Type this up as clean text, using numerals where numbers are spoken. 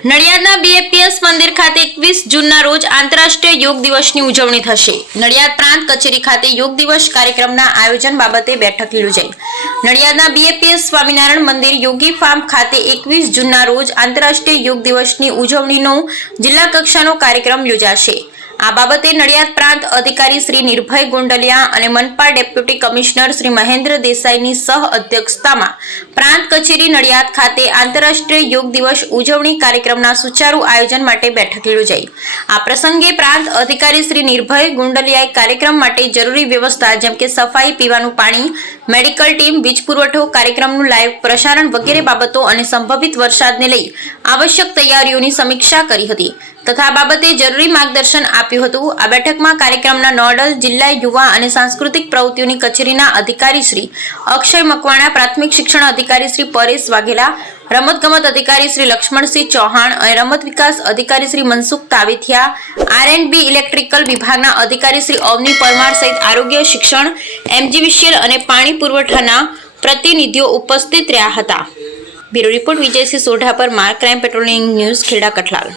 નડિયાદના BAPS મંદિર ખાતે 21 જૂનના રોજ આંતરરાષ્ટ્રીય યોગ દિવસની ઉજવણી થશે। નડિયાદ પ્રાંત કચેરી ખાતે યોગ દિવસ કાર્યક્રમના આયોજન બાબતે બેઠક યોજાઈ। નડિયાદના બીએપીએસ સ્વામિનારાયણ મંદિર યોગી ફાર્મ ખાતે 21 જૂનના રોજ આંતરરાષ્ટ્રીય યોગ દિવસની ઉજવણીનો જિલ્લા કક્ષાનો કાર્યક્રમ યોજાશે। આ બાબતે નડિયાદ પ્રાંત અધિકારી શ્રી નિર્ભય ગોંડલિયા અને મનપા ડેપ્યુટી કમિશનર શ્રી મહેન્દ્ર દેસાઈની સહ અધ્યક્ષતામાં પ્રાંત કચેરી નડિયાદ ખાતે આંતરરાષ્ટ્રીય યોગ દિવસ ઉજવણી કાર્યક્રમના સુચારુ આયોજન માટે બેઠક યોજાઈ। આ પ્રસંગે પ્રાંત અધિકારી શ્રી નિર્ભય ગોંડલિયાએ કાર્યક્રમ માટે જરૂરી વ્યવસ્થા જેમ કે સફાઈ, પીવાનું પાણી, મેડિકલ ટીમ, વીજ પુરવઠો, કાર્યક્રમનું લાઈવ પ્રસારણ વગેરે બાબતો અને સંભવિત વરસાદને લઈ આવશ્યક તૈયારીઓની સમીક્ષા કરી હતી તથા આ બાબતે જરૂરી માર્ગદર્શન આપ્યું હતું। આ બેઠકમાં કાર્યક્રમના નોડલ જિલ્લા યુવા અને સાંસ્કૃતિક પ્રવૃત્તિઓની કચેરીના અધિકારી શ્રી અક્ષય મકવાણા, પ્રાથમિક શિક્ષણ અધિકારી શ્રી પરેશ વાઘેલા, રમતગમત અધિકારી શ્રી લક્ષ્મણસિંહ ચૌહાણ અને રમત વિકાસ અધિકારી શ્રી મનસુખ તાવેથિયા, આર&બી ઇલેક્ટ્રિકલ વિભાગના અધિકારી શ્રી અવની પરમાર સહિત આરોગ્ય, શિક્ષણ, એમજીવીસીએલ અને પાણી પુરવઠાના પ્રતિનિધિઓ ઉપસ્થિત રહ્યા હતા। બ્યુરો રિપોર્ટ વિજયસિંહ સોઢા પર mark crime patrolling news, Kheda, Kathlal.